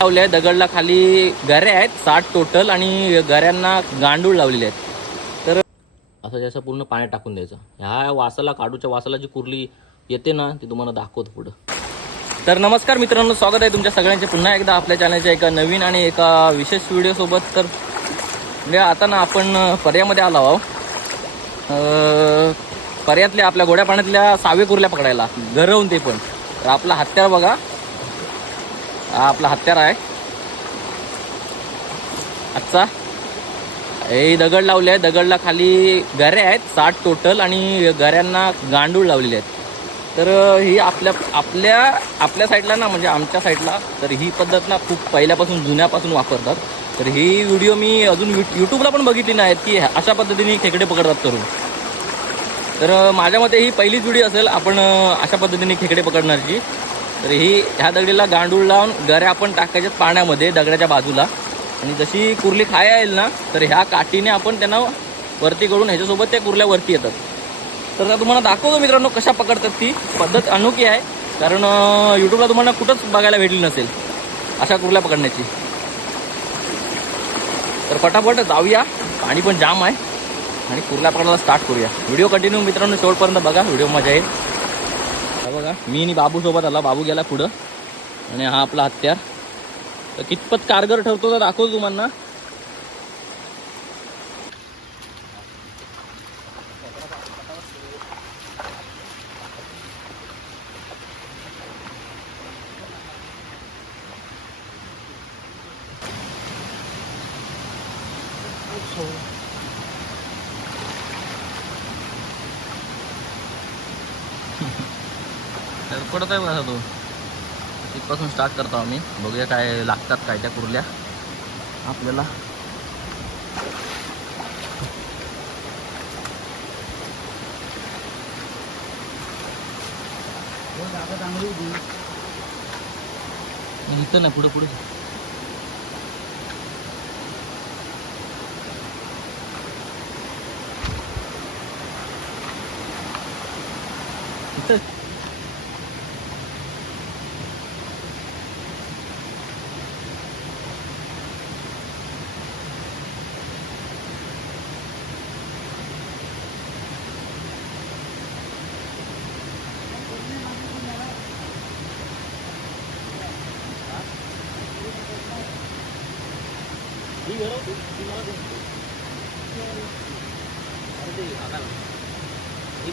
लावले आहे दगडला खाली गऱ्या आहेत साठ टोटल आणि गऱ्यांना गांडूळ लावलेले आहेत. तर असं जसं पूर्ण पाण्यात टाकून द्यायचं. ह्या वासाला काडूच्या वासाला जी कुर्ली येते ना ती तुम्हाला दाखवतो पुढं. तर नमस्कार मित्रांनो स्वागत आहे तुमच्या सगळ्यांचे. पुन्हा एकदा आपल्या चॅनलच्या एका नवीन आणि एका विशेष व्हिडिओसोबत तर म्हणजे आता ना आपण पर्यामध्ये आलो आहोत. पर्यातल्या आपल्या गोड्या पाण्यातल्या सावे कुर्ल्या पकडायला. घरवून ते पण. तर आपला हत्यार बघा. हा आपला हत्यार आहे. आजचा. हे दगड लावले आहे दगडला खाली गऱ्या आहेत साठ टोटल आणि गऱ्यांना गांडूळ लावलेले आहेत. तर ही आपल्या आपल्या आपल्या साईडला ना म्हणजे आमच्या साईडला तर ही पद्धत ना खूप पहिल्यापासून जुन्यापासून वापरतात. तर ही व्हिडिओ मी अजून यू यूट्यूबला पण बघितली नाहीत की अशा पद्धतीने खेकडे पकडतात करून तर माझ्या मते ही पहिलीच व्हिडिओ असेल आपण अशा पद्धतीने खेकडे पकडण्याची तर ही ह्या दगडीला गांडूळ लावून गऱ्या आपण टाकायच्या पाण्यामध्ये दगडाच्या बाजूला. आणि जशी कुर्ली खाया येईल ना तर ह्या काठीने आपण त्यांना वरती करून ह्याच्यासोबत त्या कुर्ल्या वरती येतात. तर त्या तुम्हाला दाखवतो मित्रांनो कशा पकडतात ती. पद्धत अनोखी आहे कारण यूट्यूबला तुम्हाला कुठंच बघायला भेटली नसेल अशा कुर्ल्या पकडण्याची. तर पटापट जाऊया पाणी पण जाम आहे. आणि कुर्ल्या पकडायला स्टार्ट करूया. व्हिडिओ कंटिन्यू मित्रांनो शेवटपर्यंत बघा व्हिडिओ मजा येईल. मी आणि बाबू सोबत आला. बाबू गेला पुढं. आणि हा आपला हत्यार. तर कितपत कारगर ठरतो तर दाखव तुम्हाला. तर पडत आहे बघा तो. तिथपासून स्टार्ट करतो आम्ही. बघूया काय लागतात काय त्या कुर्ल्या. आपल्याला. इथं नाही पुढे पुढे. इथं ही घर होती ती मला कोणती अरे ते आता एक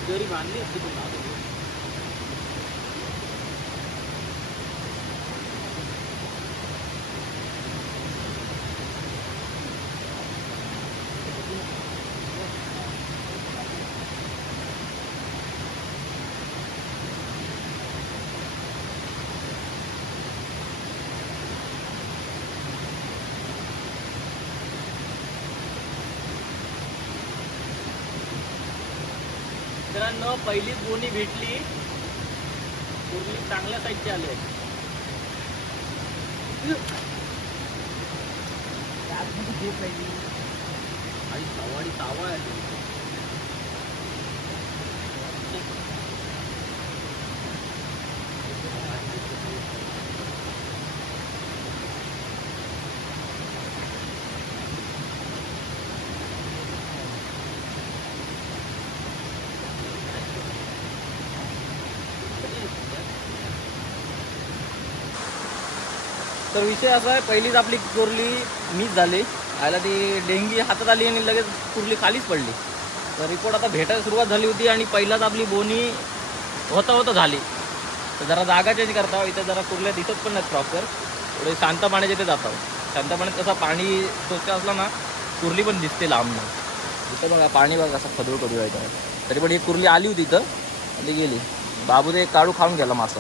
गरी बांधली असती पण मित्रांनो पहिलीच गोणी भेटली. पूर्वी चांगल्या साईडचे आले घेत नाही आणि सवारी सावळ आहे तर विषय असा आहे पहिलीच आपली कुर्ली मिस झाली. आयला ती डेंगी हातात आली आणि लगेच कुर्ली खालीच पडली. तर रिपोर्ट आता भेटायला सुरुवात झाली होती आणि पहिलाच आपली बोनी होता होता झाली. तर जरा जागा चेंज करता इथं जरा कुर्ल्या दिसत पण नाहीत प्रॉपर थोडे शांत पाण्याच्या इथे जातो शांत पाण्यात कसा पाणी स्वच्छ असलं ना कुर्ली पण दिसते लांबनं इथं बघा पाणी बघा असं खदळ करू आहे तरी पण एक कुर्ली आली होती इथं आणि गेली. बाबू ते एक काढू खाऊन गेला मासा.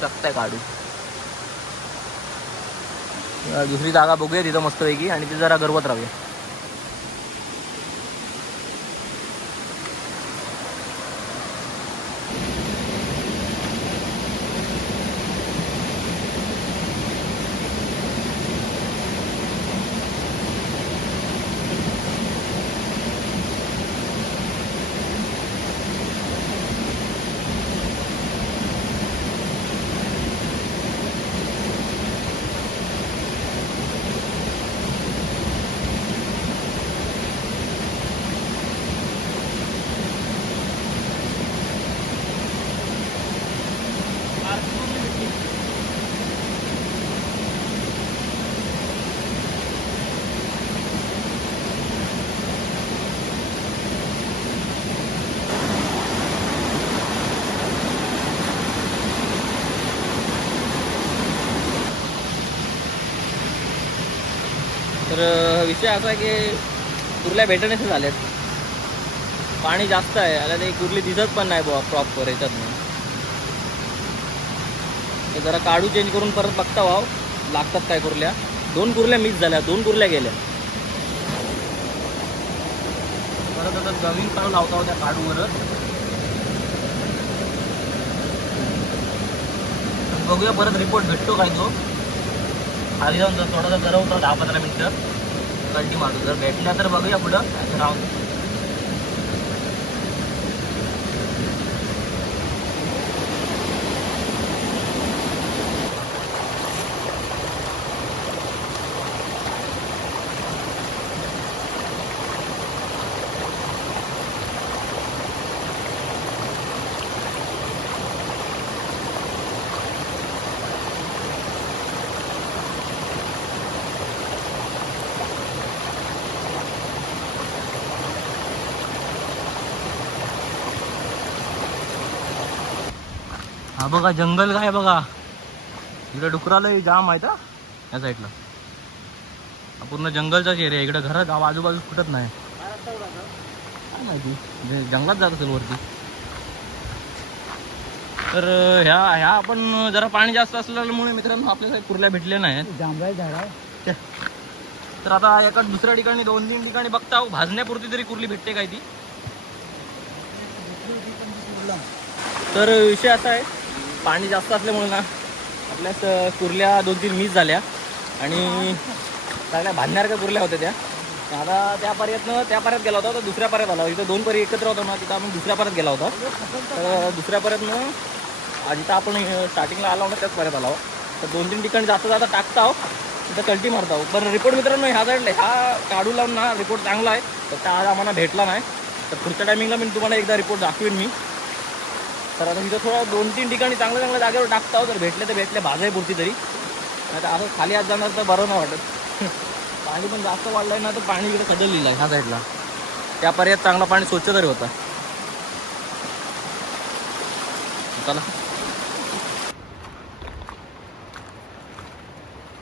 चकताय काढू दुसरी जागा बघूया तिथं मस्तपैकी आणि तिथे जरा गरवत राहूया. विषय असा आहे की कुर्ल्या भेटण्याचे झाल्यात पाणी जास्त आहे आणि ते कुर्ली दिसत पण नाही बुवा प्रॉपर याच्यात ते जरा काढू चेंज करून परत बघता भाव लागतात काय कुर्ल्या. दोन कुर्ल्या मिक्स झाल्या दोन कुर्ल्या गेल्या. परत आता नवीन पण लावता होत्या काढूवरच बघूया परत रिपोर्ट भेटतो काय तो. आधी जाऊन जर थोडासा गरम होता दहा पंधरा मिनटं. कल्टी मारतो जर भेटला तर बघूया पुढं. राहून हा बघा जंगल काय बघा. इकडे डुकराला जाम आहे का या साईडला हा पूर्ण जंगलचाच एरिया इकडे घरात गाव आजूबाजू फुटत नाही. काय माहिती. म्हणजे जंगलात जात असेल वरती. तर ह्या ह्या आपण जरा पाणी जास्त असल्यामुळे मित्रांनो आपल्या साईड कुर्ल्या भेटल्या नाहीत. जांभळा झाड आहे तर आता एका दुसऱ्या ठिकाणी दोन तीन ठिकाणी बघता आहो, भाजण्यापुरती तरी कुर्ली भेटते काय ती? तर विषय असा आहे पाणी जास्त असल्यामुळे ना आपल्याच कुर्ल्या दोन तीन मिस झाल्या. आणि चांगल्या भांडणाऱ्या कुर्ल्या होत्या त्या. आता त्या पर्यातनं त्या पर्यात गेला होता तर दुसऱ्या पर्यात आला. इथं दोन परी एकत्र होतो ना तिथं आम्ही दुसऱ्या पर्यात गेला होता. तर दुसऱ्या पर्यातनं जिथं आपण स्टार्टिंगला आला होता त्याच पर्यात आला. तर दोन तीन ठिकाणी जाता जाता टाकता आहो तिथं कल्टी मारता आहो पण रिपोर्ट मित्रांनो ह्या साईडला हा काढू लावून ना रिपोर्ट चांगला आहे. तर त्या आज आम्हाला भेटला नाही. तर पुढच्या टायमिंगला मी तुम्हाला एकदा रिपोर्ट दाखवेन मी. तर आता तिथं थोडं दोन तीन ठिकाणी चांगल्या चांगल्या जागेवर टाकत आहोत. तर भेटले तर भेटले भाजाय पुरती तरी. नाही तर असं खाली आज जाणार तर बरं नाही वाटत. पाणी पण जास्त वाढलं आहे ना तर पाणी इकडे खदललेलं आहे ह्या साईडला. त्या पर्यायात चांगलं पाणी स्वच्छ तरी होतं. चला.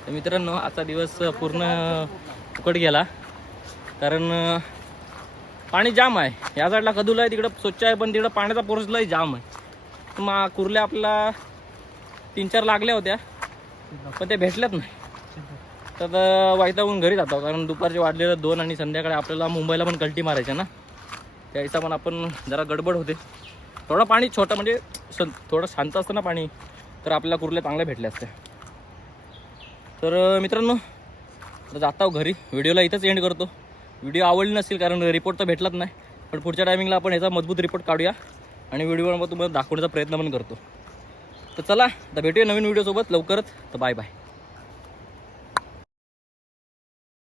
तर मित्रांनो आजचा दिवस पूर्ण फुकट गेला. कारण पाणी जाम आहे. या साईडला कदूला आहे तिकडं स्वच्छ आहे पण तिकडं पाण्याचा पोरसलाही जाम आहे. तर मग कुर्ल्या आपल्याला तीन चार लागल्या होत्या. पण ते भेटल्यात नाही. तर आता घरी जातो. कारण दुपारचे वाढलेलं दोन आणि संध्याकाळी आपल्याला मुंबईला पण कल्टी मारायच्या ना. त्या हिशोबाने आपण जरा गडबड होते. थोडं पाणी छोटं म्हणजे थोडं शांत असतं ना पाणी. तर आपल्याला कुर्ल्या चांगल्या भेटल्या असत्या. तर मित्रांनो आता जाता घरी. व्हिडिओला इथंच एंड करतो. व्हिडिओ आवडली नसेल कारण रिपोर्ट तर भेटलाच नाही. पण पुढच्या टायमिंगला आपण ह्याचा मजबूत रिपोर्ट काढूया. आणि व्हिडिओ तुम्हाला दाखवण्याचा प्रयत्न पण करतो. तर चला तर भेटूया नवीन व्हिडिओसोबत. लवकरच. तर बाय बाय